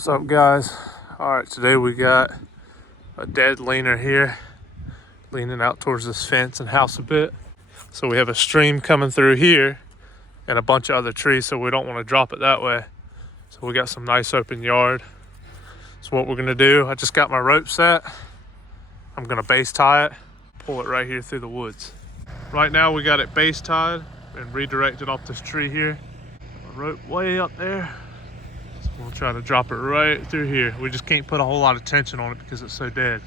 What's up, guys? All right, today we got a dead leaner here, leaning out towards this fence and house a bit. So we have a stream coming through here and a bunch of other trees, so we don't want to drop it that way. So we got some nice open yard. So what we're gonna do, I just got my rope set. I'm gonna base tie it, pull it right here through the woods. Right now we got it base tied and redirected off this tree here. A rope way up there. So we'll try to drop it right through here. We just can't put a whole lot of tension on it because it's so dead.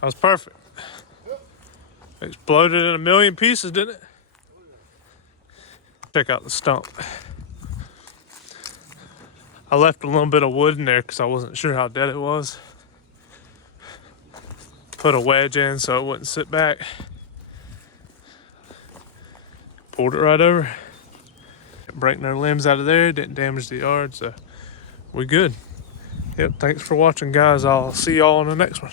That was perfect. It exploded in a million pieces, didn't it? Check out the stump. I left a little bit of wood in there because I wasn't sure how dead it was. Put a wedge in so it wouldn't sit back. Pulled it right over. Didn't break no limbs out of there, didn't damage the yard, so we good. Yep, thanks for watching, guys. I'll see y'all on the next one.